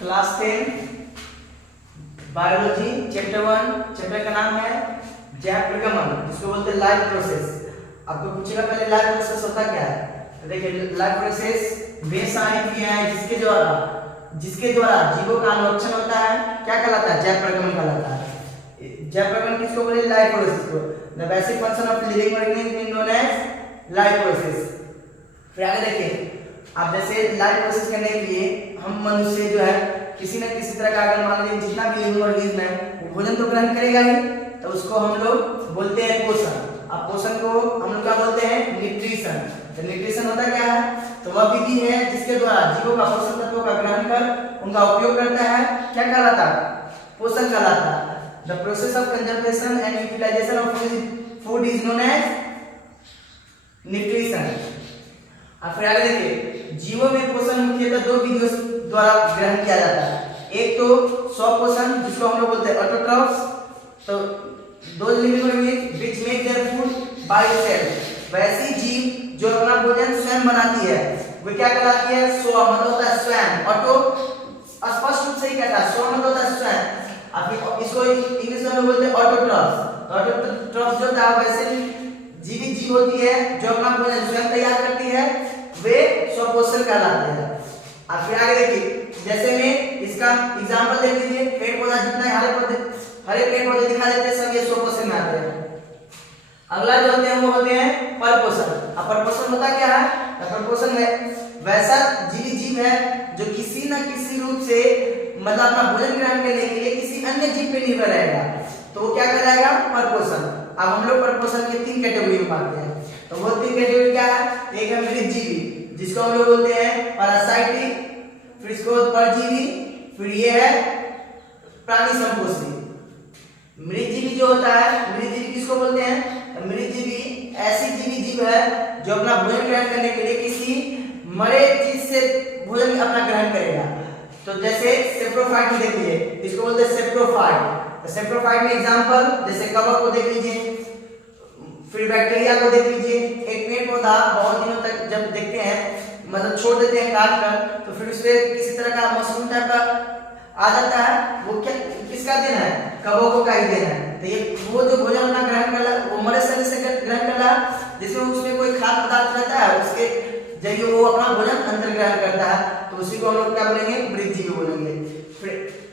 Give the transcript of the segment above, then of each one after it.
Class 10 biology chapter 1। Chapter का नाम है जैव प्रगमन, जिसको बोलते हैं लाइफ प्रोसेस। आपको पूछेगा पहले लाइफ प्रोसेस होता क्या है। तो देखिए लाइफ प्रोसेस वे सारी क्रिया है जिसके द्वारा जीवों का अनुरक्षण होता है। क्या कहलाता है? जैव प्रगमन कहलाता है। जैव प्रगमन किसको बोले? लाइफ प्रोसेस को। The basic function of living organism is known as life process. फिर आगे देखिए, आप जैसे लाइफ प्रोसेस करने के लिए हम मनुष्य जो है किसी न किसी तरह का, अगर मान लीजिए जितना भी लिविंग ऑर्गेनिज्म है वो भोजन तो ग्रहण करेगा ही, तो उसको हम लोग बोलते हैं पोषण। अब पोषण को हम लोग क्या बोलते हैं? न्यूट्रिशन। तो न्यूट्रिशन होता क्या है? तो वह विधि है जिसके द्वारा जीवों का पोषक तत्वों का ग्रहण कर उनका उपयोग करता है। क्या कहलाता है? पोषण कहलाता है। The process of conservation and utilisation of food is known as nutrition. और फिर आगे देखिए, जीवों में पोषण मुख्यतः दो विधियों द्वारा ग्रहण किया जाता है। एक तो स्वपोषण, जिसको हम लोग बोलते हैं ऑटोट्रॉफ्स। तो दो living organism which make their food by self. वैसी जीव जो अपना भोजन स्वयं बनाती है वो क्या कहलाती है? स्व मतलब होता है स्वयं। ऑटो स्पष्ट रूप से ही कहता है, स्व मतलब होता है स्वयं। अब इसको इंग्लिश में बोलते हैं ऑटोट्रॉफ्स। ऑटोट्रॉफ्स जो होता है वैसे जीवित जीव होती है जो अपना भोजन स्वयं तैयार करती है, वे स्वपोषण कहलाते हैं। अब फिर आगे देखिए, जैसे में इसका एग्जांपल देख लीजिए, पेड़ पौधा जितना हरे पेड़ पौधे दिखा देते हैं सब ये स्वपोषण में आते हैं। अगला जो होते हैं वो होते हैं परपोषण। अब परपोषण होता क्या है? परपोषण में वैसा जीवित जीव है जो किसी न किसी रूप से मतलब अपना भोजन ग्रहण करने के लिए किसी अन्य जीव पे निर्भर रहेगा, तो वो क्या कहलाएगा? परपोषण। अब हम लोग परपोषण के तीन कैटेगरी में बांटते हैं। तो वो तीन कैटेगरी क्या है? एक है मृतजीवी, जिसको हम लोग बोलते हैं पैरासाइटिक, फिर इसको परजीवी, फिर ये है प्राणी संपोषी। मृतजीवी जो होता है, मृतजीवी किसको बोलते हैं? मृतजीवी ऐसी जीवी जीव है जो अपना भोजन ग्रहण करने के लिए किसी मरे चीज से भोजन अपना ग्रहण करेगा। तो जैसे सेप्रोफाइट देख लीजिए, इसको बोलते हैं सेप्रोफाइट। सेप्रोफाइट में एग्जांपल जैसे कवक को देख लीजिए, फिर बैक्टीरिया को देख लीजिए। एक पेड़ पौधा बहुत दिनों तक जब देखते हैं मतलब छोड़ देते हैं काट कर, तो फिर उसपे किसी तरह का मशरूम टाइप का आ जाता है। वो क्या किसका देन है? कवकों का ही देन है। तो ये वो जो भोजन अपना ग्रहण कर रहा है वो मरे शरीर से ग्रहण कर रहा है, जिसमें उसमें कोई खाद्य पदार्थ रहता है, उसके जरिए वो अपना भोजन अंदर ग्रहण करता है। तो उसी को हम लोग क्या बोलेंगे? मृतजीवी बोलेंगे। फिर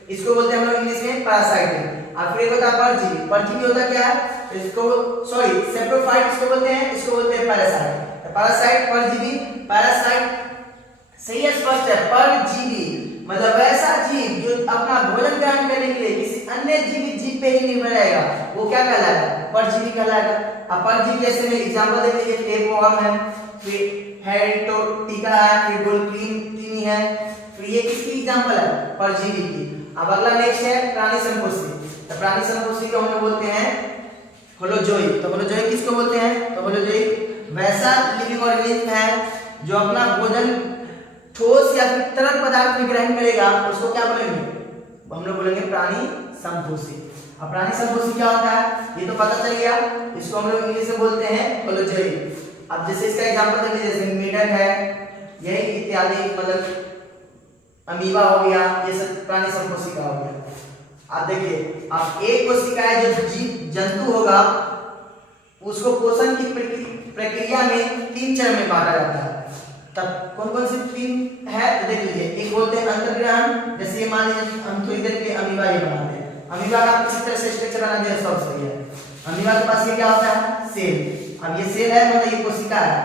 इसको बोलते हैं हम लोग इंग्लिश में पैरासाइट। और फिर होता है परजीवी। परजीवी होता क्या है? इसको सॉरी सेप्रोफाइट इसको बोलते हैं, इसको बोलते हैं पैरासाइट। पैरासाइट, परजीवी, पैरासाइट सही है, स्पष्ट है। परजीवी मतलब वैसा जीव जो अपना भोजन ग्रहण करने के लिए किसी अन्य जीवित जीव पे ही निर्भर रहेगा, वो क्या कहलाएगा? परजीवी कहलाएगा। अब परजीवी जैसे में एग्जांपल देख लीजिए, टेपवर्म है, फिर हेरिटोटिका है, फिर गोल्डक्रीमी है। फिर ये किसकी एग्जांपल है? परजीवी की। अब अगला नेक्स्ट है प्राणी संपोषी। तो प्राणी संपोषी को हम लोग बोलते हैं होलोजोई। तो होलोजोई किसको बोलते हैं? तो होलोजोई वैसा लिविंग ऑर्गेनिज्म है जो अपना भोजन ठोस या फिर तरल पदार्थ में ग्रहण करेगा, उसको क्या बोलेंगे? हम लोग बोलेंगे प्राणी संपोषी। अब प्राणी संपोषी क्या होता है ये तो पता चल गया, इसको हम लोग इंग्लिश में बोलते हैं होलोजोई। अब जैसे इसका एग्जांपल देखिए, जैसे मेढक है, यही इत्यादि मतलब अमीबा हो गया, ये सब प्राणी संपोषी का हो गया। अब देखिए, अब एक कोशिका है जो जीव जंतु होगा, उसको पोषण की प्रक्रिया में तीन चरण में बांटा जाता है। तब कौन कौन सी तीन है तो देख लीजिए। एक बोलते हैं अंतर्ग्रहण, जैसे ये मान लीजिए हम थोड़ी देर के अमीबा ये बनाते हैं। अमीबा का किसी तरह से स्ट्रक्चर बना दिया, सब सही है। अमीबा के पास ये क्या होता है? सेल। अब ये सेल है मतलब ये कोशिका है।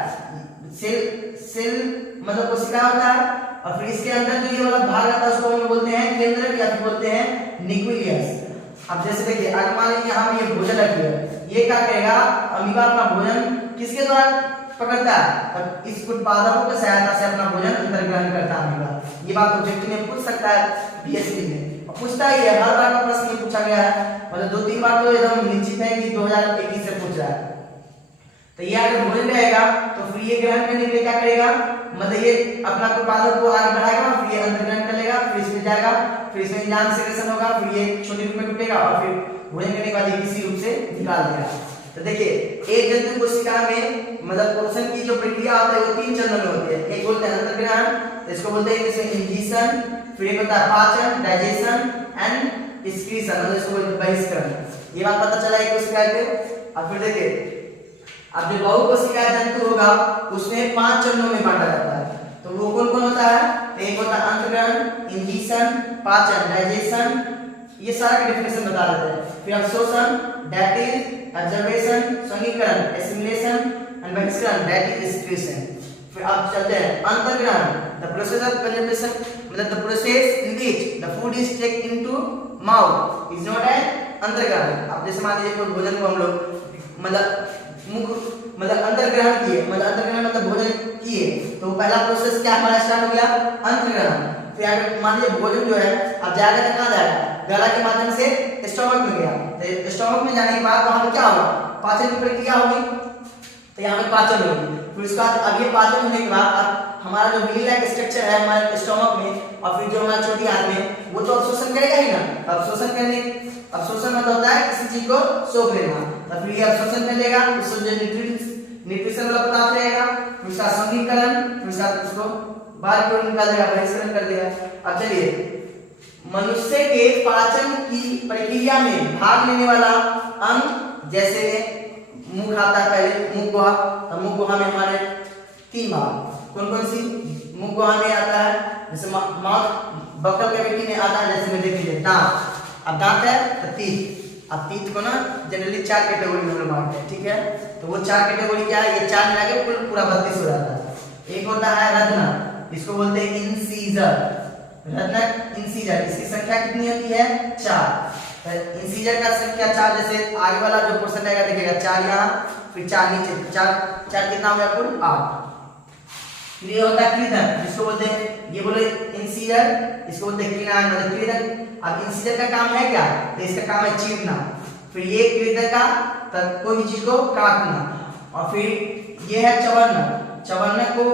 सेल मतलब कोशिका होता है, और फिर इसके अंदर जो ये वाला भाग आता है उसको हम बोलते हैं केंद्रक या फिर बोलते हैं न्यूक्लियस। अब जैसे देखिए, अगर मान लीजिए हम ये भोजन रखिए, ये क्या करेगा? अमीबा अपना भोजन किसके द्वारा पकड़ता है? और इस उत्पादकों की सहायता से अपना भोजन अंदर ग्रहण करता है अमीबा। ये बात ऑब्जेक्टिव में पूछ सकता है बीएससी में, और पूछता ही है, हर बार का प्रश्न ये पूछा गया है, मतलब 2-3 बार तो एकदम निश्चित है कि 2021 से पूछ रहा है। तो ये अगर भोजन रहेगा तो फिर ये ग्रहण करने के लिए क्या करेगा? मतलब ये अपना उत्पादक को आगे बढ़ाएगा, फिर ये अंदर ग्रहण कर लेगा, फिर इसमें जाएगा, फिर इसमें एंजाइम सेक्रेशन होगा, फिर ये छोटे रूप में टूटेगा और फिर भोजन करने के बाद ये किसी रूप से निकाल देगा। तो देखिए, एक जंतु कोशिका में मतलब पोषण की जो प्रक्रिया प्रक्रिया होता है वो 3 चरणों में होती है। एक बोलते हैं अंतर्ग्रहण, इसको बोलते हैं जैसे इंजीशन, फिर एक होता है पाचन, डाइजेशन एंड एक्सक्रीशन, मतलब इसको बोलते हैं बहिष्करण। ये बात पता चला एक कोशिका के। अब फिर देखिए, अब जो बहुकोशिकीय जंतु होगा उसमें 5 चरणों में बांटा जाता है। तो वो कौन कौन होता है? तो एक होता है अंतर्ग्रहण, इंजीशन, पाचन, डाइजेशन, ये सारा का डेफिनेशन बता देते हैं। फिर अवशोषण, दैट इज ऑब्जर्वेशन, संघीकरण, एसिमिलेशन एंड बहिष्करण, दैट इज एक्सक्रीशन। फिर अब चलते हैं अंतर्ग्रहण, द प्रोसेस ऑफ कंजम्पशन, मतलब the process in which the food is take into mouth is known as अंतर्ग्रहण। अब जैसे मान लीजिए कोई भोजन को हम लोग मतलब मुख मतलब अंतर्ग्रहण किए, मतलब अंतर्ग्रहण मतलब भोजन किए, तो पहला प्रोसेस क्या हमारा स्टार्ट हो गया? अंतर्ग्रहण। फिर अगर मान लीजिए भोजन जो है अब जाएगा तो कहाँ जाएगा? गला के माध्यम से स्टमक में गया, तो स्टमक में जाने के बाद वहां पे क्या होगा? पाचन की प्रक्रिया होगी, तो यहाँ पे पाचन होगी। फिर उसके बाद अब ये पाचन होने के बाद अब हमारा जो व्हील लाइक स्ट्रक्चर है हमारे स्टमक में और फिर जो हमारा छोटी आंत में, वो तो अवशोषण करेगा ही ना। अवशोषण करने, अवशोषण मतलब होता है किसी चीज को सोख लेना, तो फिर ये अवशोषण कर लेगा, उससे जो न्यूट्रिशन वाला पदार्थ रहेगा, फिर उसका संघीकरण, फिर उसका उसको बाहर की ओर निकाल देगा, बहिष्करण कर देगा। अब चलिए, मनुष्य के पाचन की प्रक्रिया में भाग लेने वाला अंग, जैसे मुख आता है, पहले मुख गुहा, तो मुख गुहा में हमारे 3 भाग कौन कौन सी? मुख गुहा में आता है जैसे माउथ, बकल कैविटी में आता है जैसे में देख लीजिए दांत। अब दांत है तो तीत। अब तीत को ना जनरली 4 कैटेगरी में हम लोग बांटते हैं, ठीक है? तो वो 4 कैटेगरी क्या है? ये 4 मिला के पूरा 32 हो जाता है। एक होता है रत्न, इसको बोलते हैं इंसीजर, रत्नक इंसीजर, इसकी संख्या कितनी होती है? 4। इंसीजर का संख्या 4, जैसे आगे वाला जो पोर्शन रहेगा देखिएगा 4 यहाँ, फिर 4 नीचे, 4 कितना हो गया? कुल 8। ये होता है क्रीडन, जिसको बोलते हैं, ये बोले इंसीजर, इसको बोलते हैं क्रीडान मतलब क्रीडन। अब इंसीजर का काम है क्या? तो इसका काम है चीरना। फिर ये क्रीडन का कोई भी चीज को काटना, और फिर ये है चवरना, चवरना को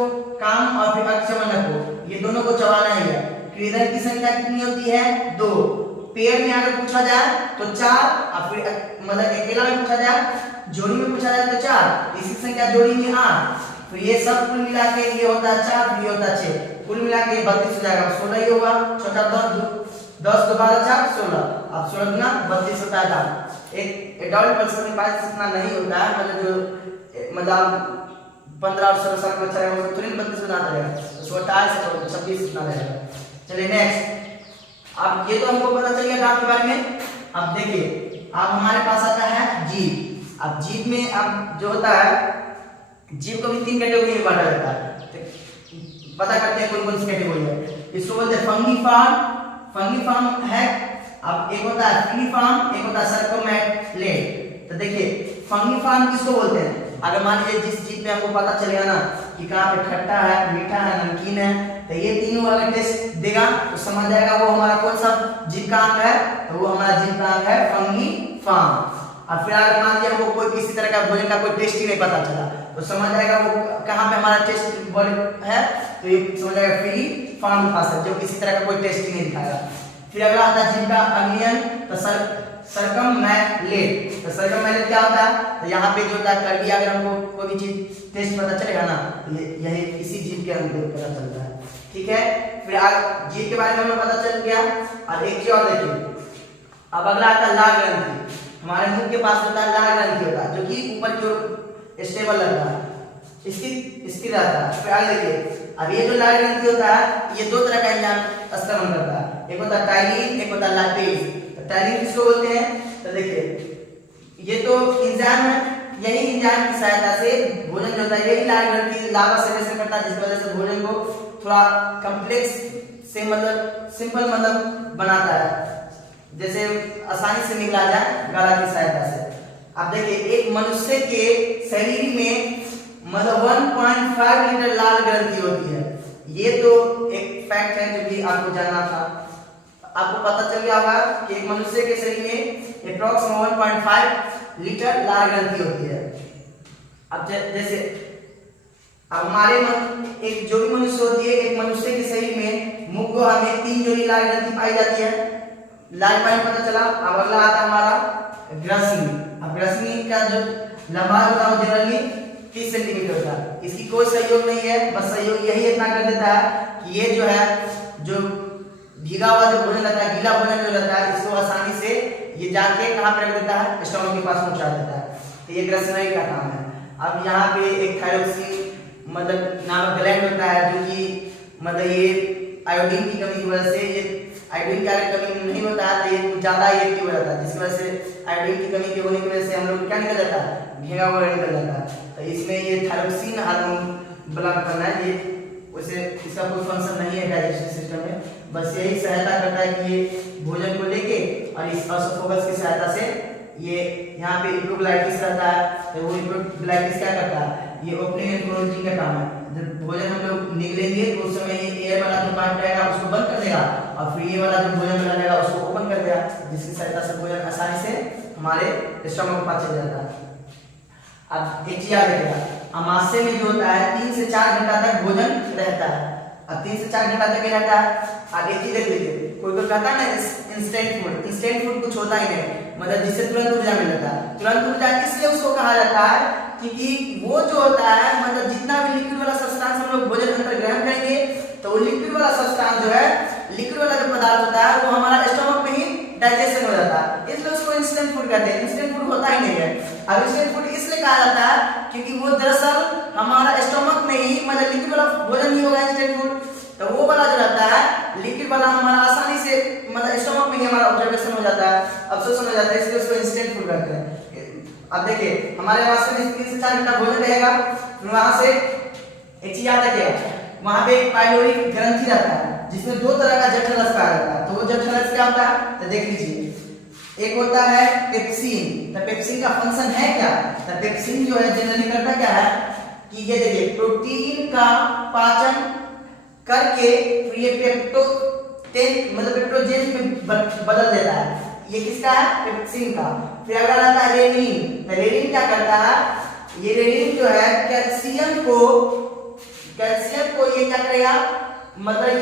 काम, और फिर अचवरना को, ये दोनों को चबाना ही है। क्रीडन की संख्या कितनी होती है? 2। पेड़ में अगर पूछा जाए तो 4, और फिर मतलब अकेला में पूछा जाए, जोड़ी में पूछा जाए तो 4, इसकी संख्या जोड़ी में 8। तो ये सब कुल मिला के ये होता है 4, ये होता है 6, कुल मिला के 32 हो जाएगा। 16 ही होगा, छोटा 10 को 12 4 16, अब 16 गुना 32 होता है। एक एडल्ट पर्सन के पास इतना नहीं होता है, मतलब जो मतलब 15 और 16 साल का बच्चा है वो तुरंत 32 बनाता रहेगा, उसको 28 26 इतना रहेगा। चलिए नेक्स्ट, अब ये तो हमको पता चल गया दांत के बारे में। अब देखिए, अब हमारे पास आता है जीभ। अब जीभ में अब जो होता है, जीव को भी 3 कैटेगरी में बांटा जाता है, तो पता करते हैं कौन कौन सी कैटेगरी है। इसको बोलते हैं फंगीफॉर्म, फंगीफॉर्म है। अब एक होता है फ्रीफॉर्म, एक होता है सर्कोमेटलेट। तो देखिए फंगीफॉर्म किसको बोलते हैं? अगर मान लीजिए जिस चीज पे हमको पता चलेगा ना कि कहाँ पे खट्टा है, मीठा है, नमकीन है, तो ये तीनों वाला टेस्ट देगा तो समझ जाएगा वो हमारा कौन सा जीव का अंग है, तो वो हमारा जीव का अंग है फंगीफॉर्म। और फिर अगर मान लीजिए हमको कोई किसी तरह का भोजन का कोई टेस्ट ही नहीं पता चला, तो समझ जाएगा वो कहाँ पे हमारा टेस्ट बॉडी है, तो ये समझ जाएगा फ्री फॉर्म के पास है, जो किसी तरह का कोई टेस्ट ही नहीं दिखाएगा। फिर अगला आता है जीव का अग्नियन, तो सर्कममैलेट। तो सर्कममैलेट क्या होता है? तो यहाँ पे जो होता है कड़वी, अगर हमको कोई भी चीज टेस्ट पता चलेगा ना, तो यही इसी जीव के अंदर पता चलता है, ठीक है? फिर जीव के बारे में हमें पता चल गया। और एक चीज और देखिए, अब अगला आता है लाल ग्रंथि। हमारे मुंह के पास होता है लाल ग्रंथि होता है, जो कि ऊपर की ओर स्टेबल रहता है, स्थिर रहता है। फिर आगे देखिए, अब ये जो लाल ग्रंथि होता है, ये 2 तरह का एंजाइम स्त्रवण करता है, एक होता है टाइलिन, एक होता है लैपेज। तो टाइलिन किसको बोलते हैं? तो देखिए ये तो एंजाइम है, यही एंजाइम की सहायता से भोजन जो होता है, यही लाल ग्रंथि लावा सेक्रेशन करता है, जिसकी वजह से भोजन को थोड़ा कॉम्प्लेक्स से मतलब सिंपल मतलब बनाता है, जैसे आसानी से निकला जाए गला की सहायता से। अब देखिए, एक मनुष्य के शरीर में मतलब 1.5 लीटर लाल ग्रंथि होती है। ये तो एक फैक्ट है जो कि आपको जानना था। आपको पता चल गया होगा कि एक मनुष्य के शरीर में अप्रॉक्सिमेट 1.5 लीटर लाल ग्रंथि होती है। अब जैसे अब हमारे एक जो भी मनुष्य होती है, एक मनुष्य के शरीर में मुख को हमें 3 जोड़ी लाल ग्रंथि पाई जाती है। लाल पॉइंट पता चला। अब अगला आता है हमारा ग्रसनी। अब ग्रसनी का जो लंबाई होता है वो जनरली 30 सेंटीमीटर होता है। इसकी कोई सहयोग नहीं है, बस सहयोग यही इतना कर देता है कि ये जो है जो भीगा हुआ जो भोजन रहता है, गीला भोजन जो रहता है, इसको आसानी से ये जाके कहाँ पे रख देता है, स्टमक के पास पहुंचा देता है। तो ये ग्रसनरी का काम है। अब यहाँ पे एक थायरोक्सिन मतलब नामक ग्लैंड होता है जो कि मतलब ये आयोडीन की कमी की वजह से, ये आयोडीन का कमी नहीं होता है तो ये ज्यादा एक्टिव हो जाता है, जिसकी वजह से आयोडीन की कमी के होने की वजह से हम लोग क्या निकल जाता है, भीगा हुआ निकल जाता है। तो इसमें ये थायरोक्सिन हार्मोन ब्लॉक करना है, ये वैसे इसका कोई फंक्शन नहीं है डाइजेस्टिव सिस्टम में, बस यही सहायता करता है कि ये भोजन को लेके और इस असोफोगस की सहायता से ये यहाँ पे इप्रोग्लाइटिस रहता है, तो वो इप्रोग्लाइटिस क्या करता है, ये ओपनिंग एंड क्लोजिंग का काम है। जब भोजन हम लोग निकलेंगे तो उस समय ये एयर वाला जो पार्ट रहेगा उसको बंद कर देगा और फिर ये वाला जो भोजन रहेगा उसको ओपन कर देगा, जिसकी सहायता से भोजन आसानी से हमारे स्टमक में चल जाता है। अब एक चीज याद रखिएगा, अमाशय में जो होता है 3 से 4 घंटा तक भोजन रहता है। अब 3 से 4 घंटा तक ही रहता है। अब एक चीज देख लीजिए, कोई कहता है ना इंस्टेंट फूड कुछ होता ही नहीं, मतलब जिससे तुरंत ऊर्जा मिल जाता है। तुरंत ऊर्जा इसलिए उसको कहा जाता है क्योंकि वो जो होता है मतलब जितना भी लिक्विड वाला सब्सटेंस हम लोग भोजन अंदर ग्रहण करेंगे तो वो लिक्विड वाला सब्सटेंस जो है, लिक्विड वाला जो पदार्थ होता है वो हमारा स्टमक में ही डाइजेशन हो जाता है, इसलिए उसको इंस्टेंट फूड कहते हैं। इंस्टेंट फूड होता ही नहीं है। अब इंस्टेंट फूड इसलिए कहा जाता है क्योंकि वो दरअसल हमारा स्टमक में ही मतलब लिक्विड वाला भोजन ही होगा इंस्टेंट फूड, तो वो वाला जो रहता है लिक्विड वाला हमारा आसानी से मतलब स्टमक में ही हमारा ऑब्जर्वेशन हो जाता है, अब्जॉर्प्शन हो जाता है, इसलिए उसको इंस्टेंट फूड कहते हैं। अब देखिए हमारे पास में 3 से 4 घंटा भोजन रहेगा, फिर वहां से एक चीज याद रखिएगा, वहां पे एक पाइलोरिक ग्रंथि रहता है जिसमें 2 तरह का जठर रस पाया जाता है। तो वो जठर रस क्या होता है, तो देख लीजिए, एक होता है पेप्सिन। तो पेप्सिन का फंक्शन है क्या, तो पेप्सिन जो है जनरली करता क्या है कि ये देखिए प्रोटीन का पाचन करके फिर ये मतलब पेप्टोजेन में बदल देता है। ये किसका है, पेप्सिन का। फिर अगर आता है रेनिन, तो रेनिन क्या करता है, ये रेनिन जो है कैल्शियम को ये क्या करेगा, मतलब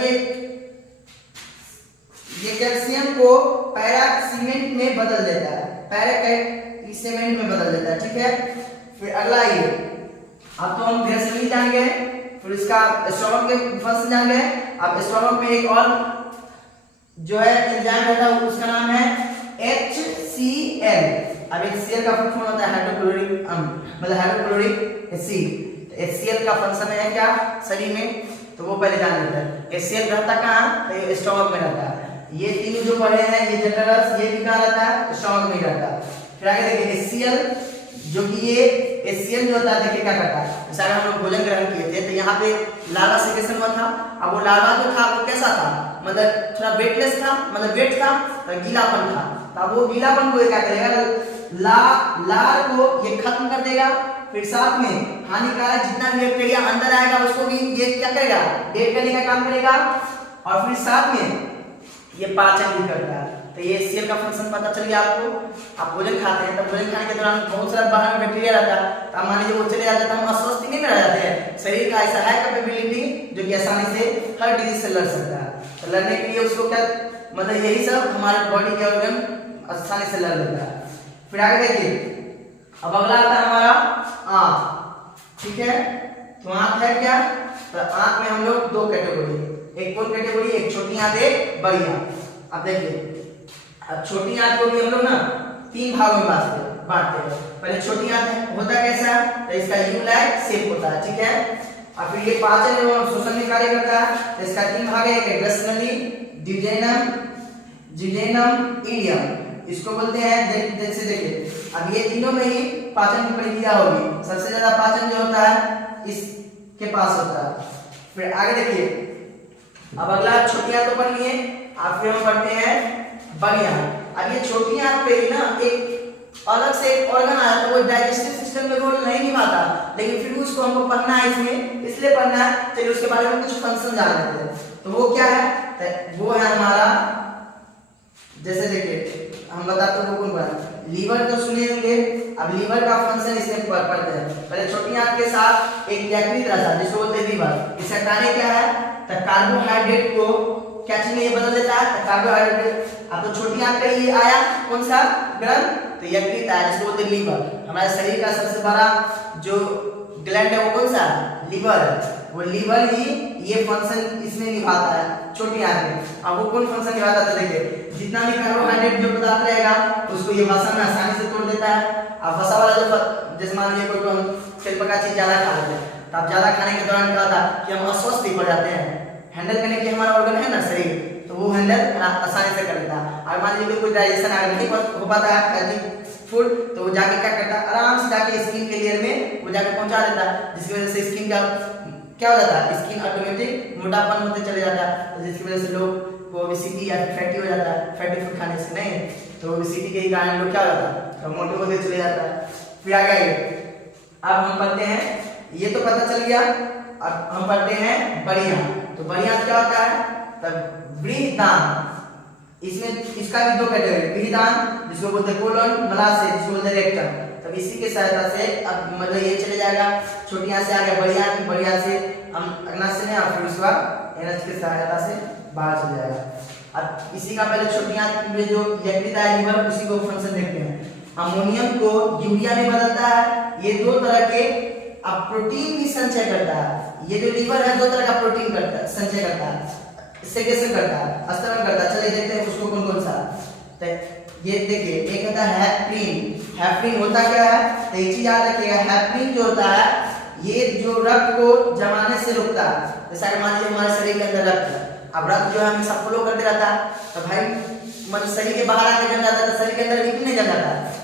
ये कैल्शियम को पैराक्सीमेंट में बदल देता है, पैराक्सीमेंट में बदल देता है, ठीक है। फिर अगला ये, अब तो हम ग्रेसली जान गए, फिर इसका स्टमक के फंक्शन जान गए। अब स्टमक में एक और जो है एंजाइम रहता है उसका नाम है HCl। अब HCl का फंक्शन होता है हाइड्रोक्लोरिक मतलब हाइड्रोक्लोरिक एसिड। HCl का फंक्शन है क्या शरीर में, तो वो पहले जान लेते हैं। HCl रहता कहाँ, तो ये स्टमक में रहता है। ये तीनों जो पढ़े हैं, ये जठर रस, ये भी कहाँ रहता है, स्टमक में रहता है। फिर आगे देखिए HCl, जो कि ये HCl जो होता है देखिए क्या करता है, जैसे हम लोग भोजन ग्रहण किए थे तो यहाँ पे लार्वा सेक्रेशन हुआ था। अब वो लार्वा जो था वो कैसा था, मतलब थोड़ा वेटलेस था, मतलब वेट था, तो गीलापन था। तो अब वो गीलापन को क्या करेगा, लार को ये खत्म कर देगा। फिर साथ में हानिकारक जितना भी बैक्टीरिया अंदर आएगा उसको भी ये क्या करेगा, डेड करने का काम करेगा। और फिर साथ में ये पाचन भी करता है। तो ये HCl का फंक्शन पता चल गया आपको। आप भोजन खाते हैं तो भोजन खाने के दौरान बहुत सारा बाहर में बैक्टीरिया रहता है, तो मान लीजिए वो चले जाते हैं तो हम अस्वस्थ नहीं रह जाते हैं। शरीर का ऐसा है कैपेबिलिटी जो कि आसानी से हर डिजीज से लड़ सकता है। तो लड़ने के लिए उसको क्या मतलब यही सब हमारे बॉडी के ऑर्गन आसानी से लड़ लेता है। फिर आगे देखिए, अब अगला आता है हमारा आंख, ठीक है। तो आंख है क्या, तो आंख में हम लोग 2 कैटेगरी, एक कौन कैटेगरी, एक छोटी आंख, एक बड़ी आंख। अब देखिए, अब छोटी आंख को भी हम लोग ना 3 भागों में बांटते हैं। पहले छोटी आंख होता कैसा, तो इसका यू लाइक शेप होता है, ठीक है। और फिर ये पाचन एवं शोषण में कार्य करता है, तो इसका 3 भाग है, एक ग्रसनली, ड्यूडेनम, इलियम, इसको बोलते हैं। जैसे देखिए अब ये तीनों में ही पाचन की प्रक्रिया होगी। सबसे ज्यादा पाचन जो होता है इसके पास होता है। फिर आगे देखिए, अब अगला छोटी आंख तो पढ़ लिए, अब फिर हम पढ़ते हैं बड़ी आंख। अब ये छोटी आंख पे ही ना एक अलग से एक ऑर्गन आया, तो वो डाइजेस्टिव सिस्टम में रोल नहीं निभाता, लेकिन फिर उसको हमको पढ़ना है इसमें, इसलिए पढ़ना है। चलिए उसके बारे में कुछ फंक्शन जान लेते हैं। तो वो क्या है, तो वो है हमारा, जैसे देखिए हम बताते हैं वो कौन बना, लीवर तो सुनेंगे। अब लीवर का फंक्शन इसमें पढ़ते हैं। पहले छोटी आंत के साथ एक यकृत रहता है जिसको बोलते हैं लीवर। इसका कार्य क्या है, तो कार्बोहाइड्रेट को क्या चीज में ये बदल देता है, तो कार्बोहाइड्रेट। अब तो छोटी आंत पे ये आया कौन सा ग्रंथ, तो यकृत आया जिसको बोलते हैं लीवर। हमारे शरीर का सबसे बड़ा जो ग्लैंड है वो कौन सा, लीवर। वो लीवर ही ये फंक्शन इसमें निभाता है छोटी आंत में। अब वो कौन फंक्शन निभाता है, तो देखिए जितना भी कार्बोहाइड्रेट जो पदार्थ रहेगा उसको ये वसा में आसानी से तोड़ देता है। अब वसा वाला जो जैसे मान लीजिए कोई हम तेल पका चीज ज्यादा खा लेते हैं, तो अब ज्यादा खाने के दौरान क्या होता है कि हम अस्वस्थ हो जाते हैं। हैंडल करने के हमारा ऑर्गन है ना शरीर, तो वो हैंडल आसानी से कर लेता है। और मान लीजिए कोई डाइजेशन अगर नहीं हो पाता है हेल्दी फूड, तो वो जाके क्या करता है, आराम से जाके स्किन के लेयर में वो जाके पहुंचा देता है, जिसकी वजह से स्किन का क्या हो जाता है, स्किन ऑटोमेटिक मोटापन होते चले जाता है, तो जिसकी वजह से लोग को ओबेसिटी या फैटी हो जाता है। फैटी फूड खाने से नहीं, तो ओबेसिटी के ही कारण लोग क्या हो जाता है, तो मोटे होते चले जाता है। फिर आगे आइए, अब हम पढ़ते हैं, ये तो पता चल गया। अब हम पढ़ते हैं बढ़िया। तो बढ़िया क्या होता है, तब वृहदान, इसमें इसका भी दो कैटेगरी, वृहदान जिसको बोलते हैं कोलन, मलाशय जिसको बोलते हैं रेक्टम। तब इसी के सहायता से अब मतलब ये चले जाएगा, छोटी आंत से आ गया बढ़िया, बढ़िया से हम अग्नाशय में, और फिर उसके बाद एनएच के सहायता से बाहर चले जाएगा। अब इसी का पहले छोटी आंत में जो यकृत है लीवर, उसी को फंक्शन देखते हैं। अमोनियम को यूरिया में बदलता है। ये दो तरह के अब प्रोटीन भी संचय करता है। ये जो लीवर है दो तरह का प्रोटीन करता है, संचय करता है, सेक्रेशन करता है, स्तरण करता है। चलिए देखते हैं उसको कौन कौन सा। तो ये देखिए, एक होता है हेपरिन। हेपरिन होता क्या है, तो एक चीज याद रखिएगा, हेपरिन जो होता है ये जो रक्त को जमाने से रोकता है। जैसा कि मान लीजिए हमारे शरीर के अंदर रक्त है, अब रक्त जो है हमेशा फ्लो करते रहता है, तो भाई मतलब शरीर के बाहर आके जम जाता है, तो शरीर के अंदर भी नहीं जम जाता है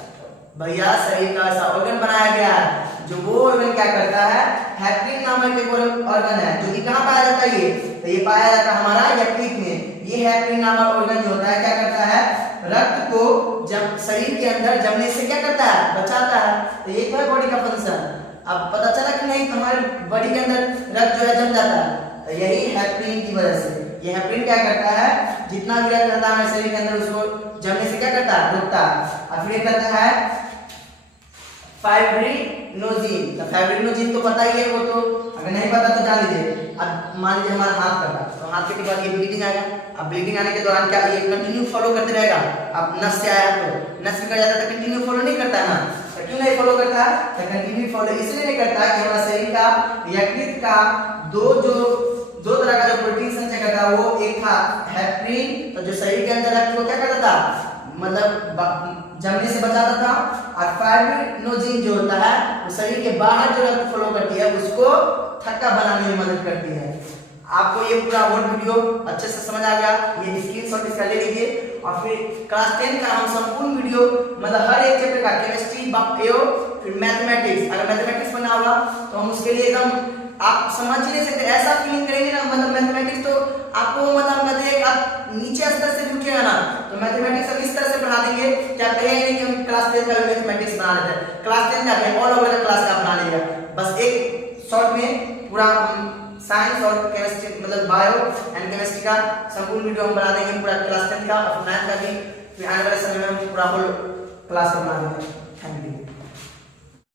भैया। शरीर का ऐसा ऑर्गन बनाया गया है जो वो ऑर्गन क्या करता है, हेपरिन नामक एक ऑर्गन है, जो कि कहाँ पाया जाता है, ये तो ये पाया जाता है हमारा यकृत में। ये हेपरिन नामक ऑर्गन जो होता है क्या करता है, रक्त को जब शरीर के अंदर जमने से क्या करता है, बचाता है। तो ये तो है बॉडी का फंक्शन। अब पता चला कि नहीं, हमारे बॉडी के अंदर रक्त जो है जम जाता है, तो यही हेपरिन की वजह से। ये हेपरिन क्या करता है, जितना भी रक्त रहता है शरीर के अंदर उसको जमने से क्या करता है, रोकता है। और फिर करता है फाइब्रिनोजिन। तो फाइब्रिनोजिन तो पता ही है, वो तो अगर नहीं पता तो जान लीजिए। अब मान लीजिए हमारा हाथ कटा, तो हाथ के बाद ये ब्लीडिंग आएगा। अब ब्लीडिंग आने के दौरान क्या ये कंटिन्यू फॉलो करते रहेगा। अब नस से आया तो नस में कट जाता है, तो कंटिन्यू फॉलो नहीं करता ना। तो क्यों नहीं फॉलो करता, तो कंटिन्यू फॉलो इसलिए नहीं करता कि हमारा शरीर का यकृत का दो तरह का जो प्रोटीन संचय करता है, वो एक था हेपरिन, तो जो शरीर के अंदर रक्त को क्या करता था, मतलब जमने से बचाता था। और फाइब्रिनोजिन जो होता है वो शरीर के बाहर जो रक्त फ्लो करती है उसको थक्का बनाने में मदद करती है। आपको ये पूरा वर्ड वीडियो अच्छे से समझ आ गया, ये स्क्रीनशॉट इसका ले लीजिए। और फिर क्लास 10 का हम संपूर्ण वीडियो मतलब हर एक चैप्टर का केमिस्ट्री, बायो, फिर मैथमेटिक्स, अगर मैथमेटिक्स बना होगा तो हम उसके लिए एकदम आप समझ नहीं सकते, ऐसा फीलिंग करेंगे ना, मतलब मैथमेटिक्स तो आपको मतलब मतलब आप नीचे स्तर से जुड़ेगा ना, तो मैथमेटिक्स हम इस तरह से पढ़ा देंगे कि आप कहेंगे नहीं कि हम क्लास 10 का मैथमेटिक्स बना लेते हैं। क्लास 10 का ऑल ओवर क्लास का बना लेगा, बस एक शॉर्ट में पूरा साइंस और केमिस्ट्री मतलब बायो एंड केमिस्ट्री का संपूर्ण वीडियो हम बना देंगे, पूरा क्लास 10 का और 9 का भी। फिर आने वाले समय में हम पूरा होल क्लास बना देंगे। Thank you.